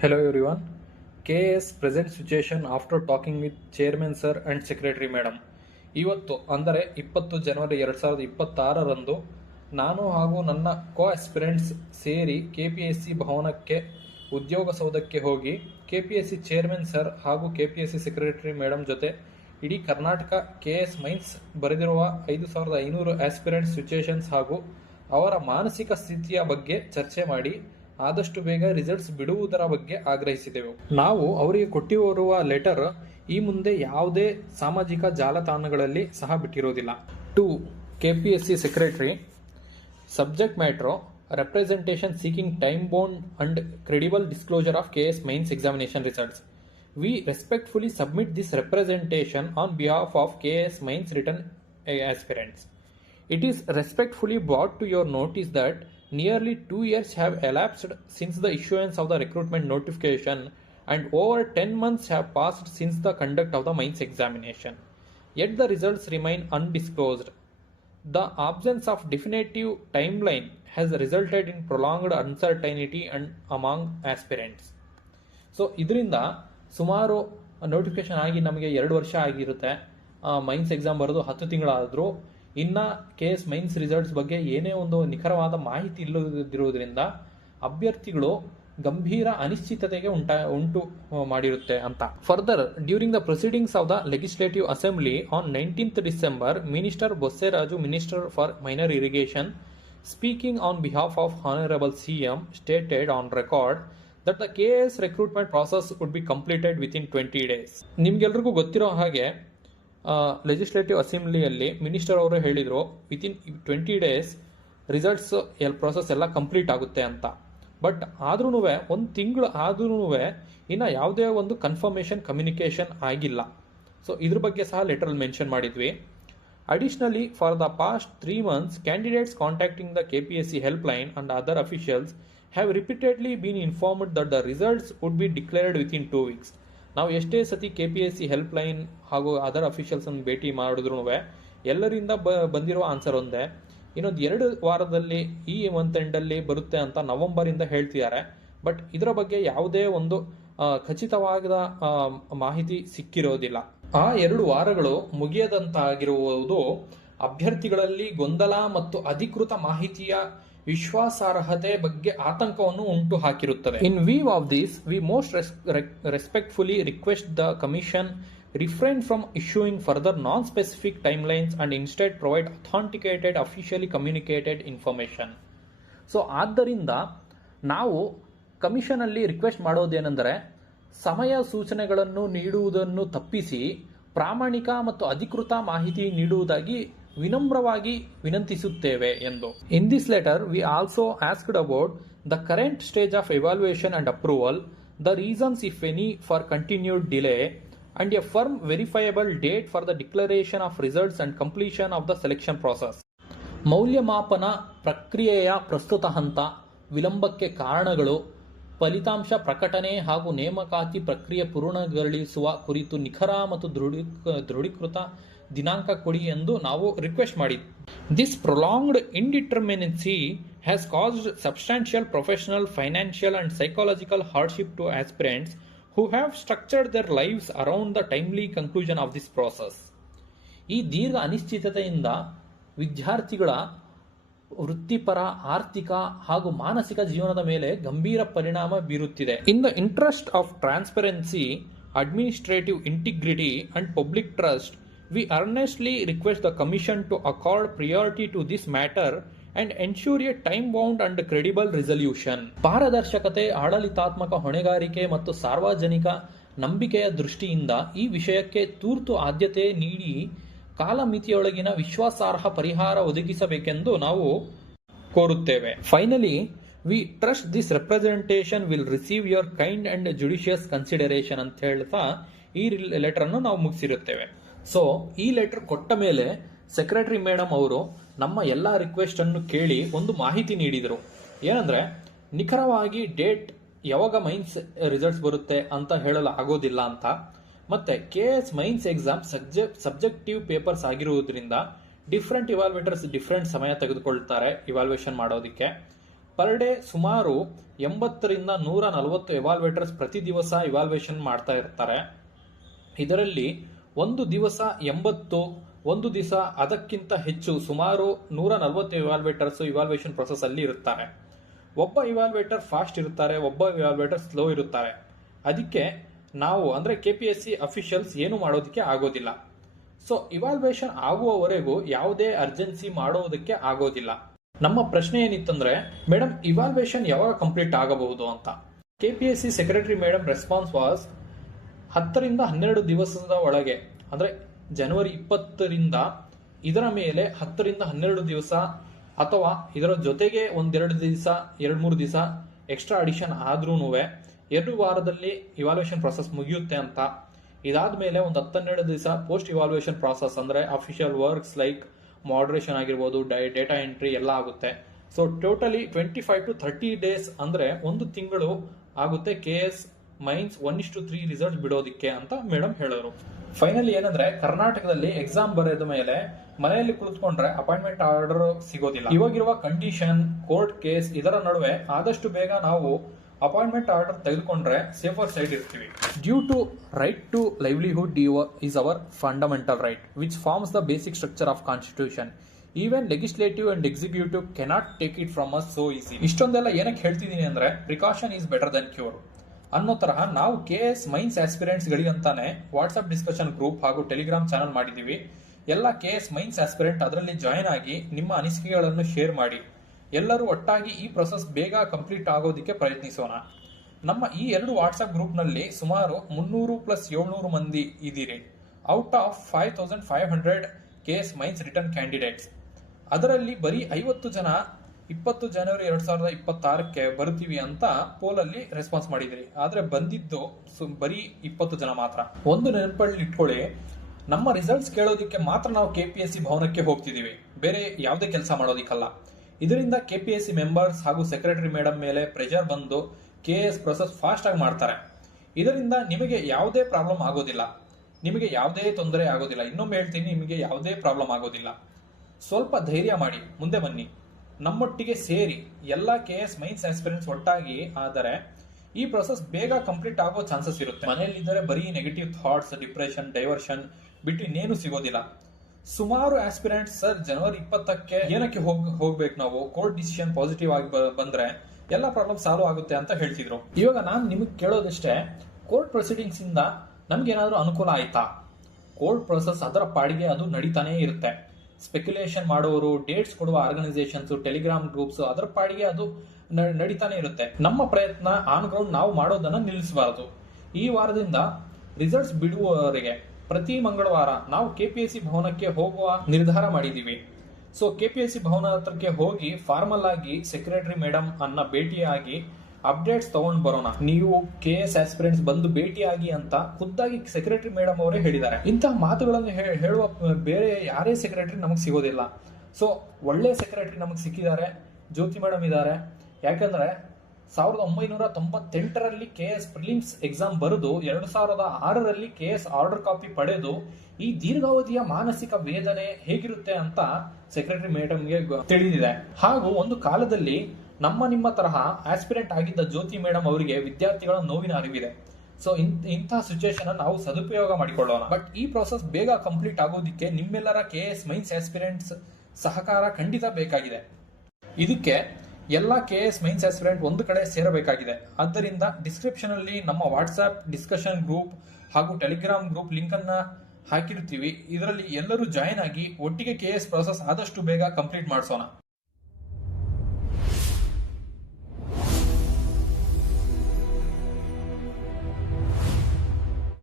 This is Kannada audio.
Hello everyone. KS present situation after talking with chairman sir and secretary madam. ಇವತ್ತು ಅಂದರೆ 20 ಜನವರಿ 2026ರಂದು ನಾನು ಹಾಗೂ ನನ್ನ ಕೋ ಆಸ್ಪಿರೆಂಟ್ಸ್ ಸೇರಿ KPSC ಭವನಕ್ಕೆ ಉದ್ಯೋಗ ಸೌಧಕ್ಕೆ ಹೋಗಿ KPSC ಚೇರ್ಮನ್ ಸರ್ ಹಾಗೂ KPSC ಸೆಕ್ರೆಟರಿ ಮೇಡಮ್ ಜೊತೆ ಇಡೀ ಕರ್ನಾಟಕ KS ಮೈನ್ಸ್ ಬರೆದಿರುವ 5500 ಆಸ್ಪಿರೆಂಟ್ ಸಿಚುಯೇಷನ್ಸ್ ಹಾಗೂ ಅವರ ಮಾನಸಿಕ ಸ್ಥಿತಿಯ ಬಗ್ಗೆ ಚರ್ಚೆ ಮಾಡಿ ಆದಷ್ಟು ಬೇಗ ರಿಸಲ್ಟ್ಸ್ ಬಿಡುವುದರ ಬಗ್ಗೆ ಆಗ್ರಹಿಸಿದೆವು. ನಾವು ಅವರಿಗೆ ಕೊಟ್ಟಿರುವ ಲೆಟರ್ ಈ ಮುಂದೆ ಯಾವುದೇ ಸಾಮಾಜಿಕ ಜಾಲತಾಣಗಳಲ್ಲಿ ಸಹ ಬಿಟ್ಟಿರೋದಿಲ್ಲ. To KPSC secretary, subject matter representation seeking time bound and credible disclosure of KS mains examination results. We respectfully submit this representation on behalf of KS mains written aspirants. It is respectfully brought to your notice that nearly 2 years have elapsed since the issuance of the recruitment notification and over 10 months have passed since the conduct of the mains examination. Yet the results remain undisclosed. The absence of definitive timeline has resulted in prolonged uncertainty and among aspirants. So ಇದರಿಂದ ಸುಮಾರು ನೋಟಿಫಿಕೇಶನ್ ಆಗಿ ನಮಗೆ 2 ವರ್ಷ ಆಗಿರುತ್ತೆ. ಮೈನ್ಸ್ ಎಕ್ಸಾಮ್ ಬರೆದು 10 ತಿಂಗಳಾದರೂ ಇನ್ನು KS ಮೈನ್ಸ್ ರಿಸಲ್ಟ್ಸ್ ಬಗ್ಗೆ ಏನೇ ಒಂದು ನಿಖರವಾದ ಮಾಹಿತಿ ಇಲ್ಲದಿರುವುದರಿಂದ ಅಭ್ಯರ್ಥಿಗಳು ಗಂಭೀರ ಅನಿಶ್ಚಿತತೆಗೆ ಉಂಟು ಮಾಡಿರುತ್ತೆ ಅಂತ. Further, during the proceedings of the legislative assembly on 19th December, minister Bosseraju, minister for minor irrigation, speaking on behalf of honourable CM, stated on record that the KS recruitment process would be completed within 20 days. ನಿಮ್ಗೆಲ್ರಿಗೂ ಗೊತ್ತಿರೋ ಹಾಗೆ ಲೆಜಿಸ್ಲೇಟಿವ್ ಅಸೆಂಬ್ಲಿಯಲ್ಲಿ ಮಿನಿಸ್ಟರ್ ಅವರು ಹೇಳಿದರು ವಿತಿನ್ 20 ಡೇಸ್ ರಿಸಲ್ಟ್ಸ್ ಪ್ರೊಸೆಸ್ ಎಲ್ಲ ಕಂಪ್ಲೀಟ್ ಆಗುತ್ತೆ ಅಂತ. ಬಟ್ ಆದ್ರೂ 1 ತಿಂಗಳು ಆದ್ರೂ ಇನ್ನು ಯಾವುದೇ ಒಂದು ಕನ್ಫರ್ಮೇಷನ್ ಕಮ್ಯುನಿಕೇಷನ್ ಆಗಿಲ್ಲ. ಸೊ ಇದ್ರ ಬಗ್ಗೆ ಸಹ ಲೆಟರಲ್ಲಿ ಮೆನ್ಷನ್ ಮಾಡಿದ್ವಿ. Additionally, for the past 3 months, candidates contacting the KPSC helpline and other officials have repeatedly been informed that the results would be declared within 2 weeks. ನಾವು ಎಷ್ಟೇ ಸತಿ KPSC ಹೆಲ್ಪ್ಲೈನ್ ಹಾಗೂ ಅದರ್ ಅಫಿಷಿಯಲ್ಸ್ ಅನ್ನು ಭೇಟಿ ಮಾಡಿದ್ರು ಎಲ್ಲರಿಂದ ಬಂದಿರುವ ಆನ್ಸರ್ ಒಂದೇ, ಇನ್ನೊಂದು 2 ವಾರದಲ್ಲಿ ಈ ಮಂತ್ ಎಂಡಲ್ಲಿ ಬರುತ್ತೆ ಅಂತ ನವೆಂಬರಿಂದ ಹೇಳ್ತಿದ್ದಾರೆ. ಬಟ್ ಇದರ ಬಗ್ಗೆ ಯಾವುದೇ ಒಂದು ಖಚಿತವಾದ ಮಾಹಿತಿ ಸಿಕ್ಕಿರೋದಿಲ್ಲ. ಆ 2 ವಾರಗಳು ಮುಗಿಯದಂತಾಗಿರುವುದು ಅಭ್ಯರ್ಥಿಗಳಲ್ಲಿ ಗೊಂದಲ ಮತ್ತು ಅಧಿಕೃತ ಮಾಹಿತಿಯ ವಿಶ್ವಾಸಾರ್ಹತೆ ಬಗ್ಗೆ ಆತಂಕವನ್ನು ಉಂಟು ಹಾಕಿರುತ್ತದೆ. In view of this, we most respectfully request the commission refrain from issuing further non-specific timelines and instead provide authenticated, officially communicated information. So ಆದ್ದರಿಂದ ನಾವು ಕಮಿಷನಲ್ಲಿ ರಿಕ್ವೆಸ್ಟ್ ಮಾಡೋದೇನೆಂದರೆ, ಸಮಯ ಸೂಚನೆಗಳನ್ನು ನೀಡುವುದನ್ನು ತಪ್ಪಿಸಿ ಪ್ರಾಮಾಣಿಕ ಮತ್ತು ಅಧಿಕೃತ ಮಾಹಿತಿ ನೀಡುವುದಾಗಿ ವಿನಮ್ರವಾಗಿ ವಿನಂತಿಸುತ್ತೇವೆ ಎಂದು. In this letter we also asked about the current stage of evaluation and approval, the reasons if any for continued delay, and a firm verifiable date for the declaration of results and completion of the selection process. ಮೌಲ್ಯಮಾಪನ ಪ್ರಕ್ರಿಯೆಯ ಪ್ರಸ್ತುತ ಹಂತ, ವಿಳಂಬಕ್ಕೆ ಕಾರಣಗಳು, ಫಲಿತಾಂಶ ಪ್ರಕಟಣೆ ಹಾಗೂ ನೇಮಕಾತಿ ಪ್ರಕ್ರಿಯೆ ಪೂರ್ಣಗೊಳಿಸುವ ಕುರಿತು ನಿಖರ ಮತ್ತು ದೃಢೀಕೃತ ದಿನಾಂಕ ಕೊಡಿ ಎಂದು ನಾವು ರಿಕ್ವೆಸ್ಟ್ ಮಾಡಿದ್ವಿ. This prolonged indeterminacy has caused substantial professional, financial and psychological hardship to aspirants who have structured their lives around the timely conclusion of this process. ಈ ದೀರ್ಘ ಅನಿಶ್ಚಿತತೆಯಿಂದ ವಿದ್ಯಾರ್ಥಿಗಳ ವೃತ್ತಿಪರ, ಆರ್ಥಿಕ ಹಾಗೂ ಮಾನಸಿಕ ಜೀವನದ ಮೇಲೆ ಗಂಭೀರ ಪರಿಣಾಮ ಬೀರುತ್ತಿದೆ. In the interest of transparency, administrative integrity and public trust, we earnestly request the commission to accord priority to this matter and ensure a time-bound and credible resolution. ಪಾರದರ್ಶಕತೆ, ಆಡಳಿತಾತ್ಮಕ ಹೊಣೆಗಾರಿಕೆ ಮತ್ತು ಸಾರ್ವಜನಿಕ ನಂಬಿಕೆಯ ದೃಷ್ಟಿಯಿಂದ ಈ ವಿಷಯಕ್ಕೆ ತುರ್ತು ಆದ್ಯತೆ ನೀಡಿ ಕಾಲಮಿತಿಯೊಳಗಿನ ವಿಶ್ವಾಸಾರ್ಹ ಪರಿಹಾರ ಒದಗಿಸಬೇಕೆಂದು ನಾವು ಕೋರುತ್ತೇವೆ. Finally, we trust this representation will receive your kind and judicious consideration ಅಂತ ಹೇಳ್ತಾ ಈ ಲೆಟರ್ ಅನ್ನು ನಾವು ಮುಗಿಸಿರುತ್ತೇವೆ. ಸೊ ಈ ಲೆಟರ್ ಕೊಟ್ಟ ಮೇಲೆ ಸೆಕ್ರೆಟರಿ ಮೇಡಮ್ ಅವರು ನಮ್ಮ ಎಲ್ಲ ರಿಕ್ವೆಸ್ಟ್ ಅನ್ನು ಕೇಳಿ ಒಂದು ಮಾಹಿತಿ ನೀಡಿದರು. ಏನಂದ್ರೆ, ನಿಖರವಾಗಿ ಡೇಟ್ ಯಾವಾಗ ಮೈನ್ಸ್ ರಿಸಲ್ಟ್ಸ್ ಬರುತ್ತೆ ಅಂತ ಹೇಳಲು ಆಗೋದಿಲ್ಲ ಅಂತ, ಮತ್ತೆ KS mains exam subjective papers ಆಗಿರುವುದರಿಂದ ಡಿಫ್ರೆಂಟ್ ಇವಾಲ್ವೇಟರ್ಸ್ ಡಿಫ್ರೆಂಟ್ ಸಮಯ ತೆಗೆದುಕೊಳ್ತಾರೆ ಇವಾಲ್ಯೂಯೇಷನ್ ಮಾಡೋದಕ್ಕೆ. ಪರ್ ಡೇ ಸುಮಾರು 80ರಿಂದ 140 ಎವಾಲ್ವೇಟರ್ಸ್ ಪ್ರತಿ ದಿವಸ ಇವಾಲ್ವೇಷನ್ ಮಾಡ್ತಾ ಇರ್ತಾರೆ. ಇದರಲ್ಲಿ ಒಂದು ದಿವಸ 80, ಒಂದು ದಿವಸ ಅದಕ್ಕಿಂತ ಹೆಚ್ಚು ಸುಮಾರು 140 ಇವಾಲ್ವೇಟರ್ಸ್ ಇವಾಲ್ವೇಷನ್ ಪ್ರೊಸೆಸ್ ಅಲ್ಲಿ ಇರುತ್ತಾರೆ. ಒಬ್ಬ ಇವಾಲ್ವೇಟರ್ ಫಾಸ್ಟ್ ಇರುತ್ತಾರೆ, ಒಬ್ಬ ಇವಾಲ್ವೇಟರ್ ಸ್ಲೋ ಇರುತ್ತಾರೆ. ಅದಕ್ಕೆ ನಾವು ಅಂದರೆ KPSC ಅಫಿಷಿಯಲ್ಸ್ ಏನು ಮಾಡೋದಕ್ಕೆ ಆಗೋದಿಲ್ಲ. ಸೊ ಇವಾಲ್ವೇಷನ್ ಆಗುವವರೆಗೂ ಯಾವುದೇ ಅರ್ಜೆನ್ಸಿ ಮಾಡೋದಕ್ಕೆ ಆಗೋದಿಲ್ಲ. ನಮ್ಮ ಪ್ರಶ್ನೆ ಏನಿತ್ತಂದ್ರೆ, ಮೇಡಮ್ ಇವಾಲ್ವೇಷನ್ ಯಾವಾಗ ಕಂಪ್ಲೀಟ್ ಆಗಬಹುದು ಅಂತ. KPSC secretary madam response was 10ರಿಂದ 12 ದಿವಸದ ಒಳಗೆ, ಅಂದರೆ ಜನವರಿ 20ರಿಂದ ಇದರ ಮೇಲೆ 10ರಿಂದ 12 ದಿವಸ ಅಥವಾ ಇದರ ಜೊತೆಗೆ 1-2 ದಿವಸ 2-3 ದಿವಸ ಎಕ್ಸ್ಟ್ರಾ ಅಡಿಷನ್ ಆದ್ರೂ 2 ವಾರದಲ್ಲಿ ಇವಾಲ್ವೇಷನ್ ಪ್ರೊಸೆಸ್ ಮುಗಿಯುತ್ತೆ ಅಂತ. ಇದಾದ್ಮೇಲೆ ಒಂದು 10-12 ದಿವಸ ಪೋಸ್ಟ್ ಇವಾಲ್ವೇಷನ್ ಪ್ರಾಸೆಸ್ ಅಂದರೆ ಅಫಿಷಿಯಲ್ ವರ್ಕ್ಸ್ ಲೈಕ್ ಮಾಡ್ರೇಷನ್ ಆಗಿರ್ಬೋದು, ಡೇಟಾ ಎಂಟ್ರಿ ಎಲ್ಲ ಆಗುತ್ತೆ. ಸೊ ಟೋಟಲಿ 25 to 30 ಡೇಸ್ ಅಂದರೆ 1 ತಿಂಗಳು ಆಗುತ್ತೆ KS ಮೈನ್ಸ್ 1:3 ರಿಸಲ್ಟ್ ಬಿಡೋದಿಕ್ಕೆ ಅಂತ ಮೇಡಮ್ ಹೇಳಿದ್ರು. ಫೈನಲಿ ಏನಂದ್ರೆ, ಕರ್ನಾಟಕದಲ್ಲಿ ಎಕ್ಸಾಮ್ ಬರೆದ ಮೇಲೆ ಮನೆಯಲ್ಲಿ ಕುಳಿತುಕೊಂಡ್ರೆ ಅಪಾಯಿಂಟ್ಮೆಂಟ್ ಆರ್ಡರ್ ಸಿಗೋದಿಲ್ಲ. ಇವಾಗಿರುವ ಕಂಡೀಷನ್, ಕೋರ್ಟ್ ಕೇಸ್ ಇದರ ನಡುವೆ ಆದಷ್ಟು ಬೇಗ ನಾವು ಅಪಾಯಿಂಟ್ಮೆಂಟ್ ಆರ್ಡರ್ ತೆಗೆದುಕೊಂಡ್ರೆ ಸೇಫರ್ ಸೈಡ್ ಇರ್ತೀವಿ. Due to right to livelihood is our fundamental right which forms the basic structure of constitution. Even legislative and executive cannot take it from us so easy. ಇಷ್ಟೊಂದೆಲ್ಲ ಏನಕ್ಕೆ ಹೇಳ್ತಿದ್ದೀನಿ ಅಂದ್ರೆ, precaution is better than cure ಅನ್ನೋ ತರಹ ನಾವು KS ಮೈನ್ಸ್ ಆಸ್ಪಿರೆಂಟ್ಸ್ ಗಳಿಗಂತಾನೆ ವಾಟ್ಸ್ಆಪ್ ಡಿಸ್ಕಷನ್ ಗ್ರೂಪ್ ಹಾಗೂ ಟೆಲಿಗ್ರಾಮ್ ಚಾನಲ್ ಮಾಡಿದ್ದೀವಿ. ಎಲ್ಲ KS ಮೈನ್ಸ್ ಆಸ್ಪಿರೆಂಟ್ ಅದರಲ್ಲಿ ಜಾಯಿನ್ ಆಗಿ ನಿಮ್ಮ ಅನಿಸಿಕೆಗಳನ್ನು ಶೇರ್ ಮಾಡಿ. ಎಲ್ಲರೂ ಒಟ್ಟಾಗಿ ಈ ಪ್ರೊಸೆಸ್ ಬೇಗ ಕಂಪ್ಲೀಟ್ ಆಗೋದಕ್ಕೆ ಪ್ರಯತ್ನಿಸೋಣ. ನಮ್ಮ ಈ 2 ವಾಟ್ಸ್ಆಪ್ ಗ್ರೂಪ್ನಲ್ಲಿ ಸುಮಾರು 300+700 ಮಂದಿ ಇದ್ದೀರಿ. Out of 5500 KS mains return candidates. ಅದರಲ್ಲಿ ಬರೀ 50 ಜನ 20 ಜನವರಿ 2026ಕ್ಕೆ ಬರ್ತೀವಿ ಅಂತ ಪೋಲಲ್ಲಿ ರೆಸ್ಪಾನ್ಸ್ ಮಾಡಿದಿರಿ. ಆದರೆ ಬಂದಿದ್ದು ಬರೀ 20 ಜನ ಮಾತ್ರ. ಒಂದು ನೆನಪಲ್ಲಿ ಇಟ್ಕೊಳ್ಳಿ, ನಮ್ಮ ರಿಸಲ್ಟ್ಸ್ ಕೇಳೋದಕ್ಕೆ ಮಾತ್ರ ನಾವು KPSC ಭವನಕ್ಕೆ ಹೋಗ್ತಿದ್ದೀವಿ, ಬೇರೆ ಯಾವುದೇ ಕೆಲಸ ಮಾಡೋದಿಕ್ಕಲ್ಲ. ಇದರಿಂದ KPSC ಮೆಂಬರ್ಸ್ ಹಾಗೂ ಸೆಕ್ರೆಟರಿ ಮೇಡಮ್ ಮೇಲೆ ಪ್ರೆಷರ್ ಬಂದು KS ಪ್ರೊಸೆಸ್ ಫಾಸ್ಟ್ ಆಗಿ ಮಾಡ್ತಾರೆ. ಇದರಿಂದ ನಿಮಗೆ ಯಾವುದೇ ಪ್ರಾಬ್ಲಮ್ ಆಗೋದಿಲ್ಲ, ನಿಮಗೆ ಯಾವುದೇ ತೊಂದರೆ ಆಗೋದಿಲ್ಲ. ಇನ್ನೊಮ್ಮೆ ಹೇಳ್ತೀನಿ, ನಿಮಗೆ ಯಾವುದೇ ಪ್ರಾಬ್ಲಮ್ ಆಗೋದಿಲ್ಲ. ಸ್ವಲ್ಪ ಧೈರ್ಯ ಮಾಡಿ, ಮುಂದೆ ಬನ್ನಿ, ನಮ್ಮೊಟ್ಟಿಗೆ ಸೇರಿ. ಎಲ್ಲ KS ಮೈನ್ಸ್ ಆಸ್ಪಿರೆಂಟ್ಸ್ ಒಟ್ಟಾಗಿ ಆದರೆ ಈ ಪ್ರೊಸೆಸ್ ಬೇಗ ಕಂಪ್ಲೀಟ್ ಆಗೋ ಚಾನ್ಸಸ್ ಇರುತ್ತೆ. ಮನೆಯಲ್ಲಿದ್ದರೆ ಬರೀ ನೆಗೆಟಿವ್ ಥಾಟ್ಸ್, ಡಿಪ್ರೆಷನ್, ಡೈವರ್ಷನ್ ಬಿಟ್ಟು ಇನ್ನೇನು ಸಿಗೋದಿಲ್ಲ. ಸುಮಾರು ಆಸ್ಪಿರೆಂಟ್ಸ್, ಸರ್ ಜನವರಿ 20ಕ್ಕೆ ಏನಕ್ಕೆ ಹೋಗ್ಬೇಕು ನಾವು, ಕೋರ್ಟ್ ಡಿಸಿಷನ್ ಪಾಸಿಟಿವ್ ಆಗಿ ಬಂದ್ರೆ ಎಲ್ಲ ಪ್ರಾಬ್ಲಮ್ ಸಾಲ್ವ್ ಆಗುತ್ತೆ ಅಂತ ಹೇಳ್ತಿದ್ರು. ಇವಾಗ ನಾನು ನಿಮಗೆ ಕೇಳೋದಷ್ಟೇ, ಕೋರ್ಟ್ ಪ್ರೊಸೀಡಿಂಗ್ಸ್ ಇಂದ ನಮ್ಗೆ ಏನಾದ್ರೂ ಅನುಕೂಲ ಆಯ್ತಾ? ಕೋರ್ಟ್ ಪ್ರೊಸೆಸ್ ಅದರ ಪಾಡಿಗೆ ಅದು ನಡೀತಾನೆ ಇರುತ್ತೆ. ಸ್ಪೆಕ್ಯುಲೇಷನ್ ಮಾಡೋರು, ಡೇಟ್ಸ್ ಕೊಡುವ ಆರ್ಗನೈಸೇಷನ್ಸ್, ಟೆಲಿಗ್ರಾಮ್ ಗ್ರೂಪ್ಸ್ ಅದರ ಪಾಡಿಗೆ ಅದು ನಡೀತಾನೆ ಇರುತ್ತೆ. ನಮ್ಮ ಪ್ರಯತ್ನ ಆನ್ ಗ್ರೌಂಡ್ ನಾವು ಮಾಡೋದನ್ನ ನಿಲ್ಲಿಸಬಾರದು. ಈ ವಾರದಿಂದ ರಿಸಲ್ಟ್ಸ್ ಬಿಡುವವರೆಗೆ ಪ್ರತಿ ಮಂಗಳವಾರ ನಾವು KPSC ಭವನಕ್ಕೆ ಹೋಗುವ ನಿರ್ಧಾರ ಮಾಡಿದ್ದೀವಿ. ಸೊ KPSC ಭವನ ಹತ್ರಕ್ಕೆ ಹೋಗಿ ಫಾರ್ಮಲ್ ಆಗಿ ಸೆಕ್ರೆಟರಿ ಮೇಡಮ್ ಅನ್ನ ಭೇಟಿಯಾಗಿ ಅಪ್ಡೇಟ್ಸ್ ತಗೊಂಡ್ ಬರೋಣ. ನೀವು KS ಆಸ್ಪಿರೆಂಟ್ಸ್ ಬಂದು ಭೇಟಿಯಾಗಿ ಅಂತ ಖುದ್ದಾಗಿ ಸೆಕ್ರೆಟರಿ ಮೇಡಮ್ ಅವರೇ ಹೇಳಿದ್ದಾರೆ. ಇಂತಹ ಮಾತುಗಳನ್ನು ಹೇಳುವ ಬೇರೆ ಯಾರೇ ಸೆಕ್ರೆಟರಿ ನಮಗೆ ಸಿಗೋದಿಲ್ಲ. ಸೊ ಒಳ್ಳೆ ಸೆಕ್ರೆಟರಿ ನಮಗೆ ಸಿಕ್ಕಿದ್ದಾರೆ, ಜ್ಯೋತಿ ಮೇಡಮ್ ಇದ್ದಾರೆ. ಯಾಕಂದ್ರೆ 1998ರಲ್ಲಿ KS ಪ್ರಿಲಿಮ್ಸ್ ಎಕ್ಸಾಮ್ ಬರೆದು 2006ರಲ್ಲಿ KS ಆರ್ಡರ್ ಕಾಪಿ ಪಡೆದು ಈ ದೀರ್ಘಾವಧಿಯ ಮಾನಸಿಕ ವೇದನೆ ಹೇಗಿರುತ್ತೆ ಅಂತ ಸೆಕ್ರೆಟರಿ ಮೇಡಮ್ಗೆ ತಿಳಿದಿದೆ. ಹಾಗೂ ಒಂದು ಕಾಲದಲ್ಲಿ ನಿಮ್ಮ ತರಹ ಆಸ್ಪಿರೆಂಟ್ ಆಗಿದ್ದ ಜ್ಯೋತಿ ಮೇಡಮ್ ಅವರಿಗೆ ವಿದ್ಯಾರ್ಥಿಗಳ ನೋವಿನ ಅರಿವಿದೆ. ಸೊ ಇಂತಹ ಸಿಚುವೇಶನ್ ನಾವು ಸದುಪಯೋಗ ಮಾಡಿಕೊಳ್ಳೋಣ. ಬಟ್ ಈ ಪ್ರಾಸೆಸ್ ಬೇಗ ಕಂಪ್ಲೀಟ್ ಆಗೋದಿಕ್ಕೆ ನಿಮ್ಮೆಲ್ಲರ KS ಮೈನ್ಸ್ ಆಸ್ಪಿರೆಂಟ್ಸ್ ಸಹಕಾರ ಖಂಡಿತ ಬೇಕಾಗಿದೆ. ಇದಕ್ಕೆ ಎಲ್ಲ KS ಮೈನ್ಸ್ ಆಸ್ಪಿರೆಂಟ್ ಒಂದು ಕಡೆ ಸೇರಬೇಕಾಗಿದೆ. ಆದ್ದರಿಂದ ಡಿಸ್ಕ್ರಿಪ್ಷನ್ ಅಲ್ಲಿ ನಮ್ಮ ವಾಟ್ಸ್ಆಪ್ ಡಿಸ್ಕಷನ್ ಗ್ರೂಪ್ ಹಾಗೂ ಟೆಲಿಗ್ರಾಮ್ ಗ್ರೂಪ್ ಲಿಂಕ್ ಅನ್ನ ಹಾಕಿರ್ತೀವಿ. ಇದರಲ್ಲಿ ಎಲ್ಲರೂ ಜಾಯಿನ್ ಆಗಿ ಒಟ್ಟಿಗೆ KS ಪ್ರಾಸೆಸ್ ಆದಷ್ಟು ಬೇಗ ಕಂಪ್ಲೀಟ್ ಮಾಡಿಸೋಣ.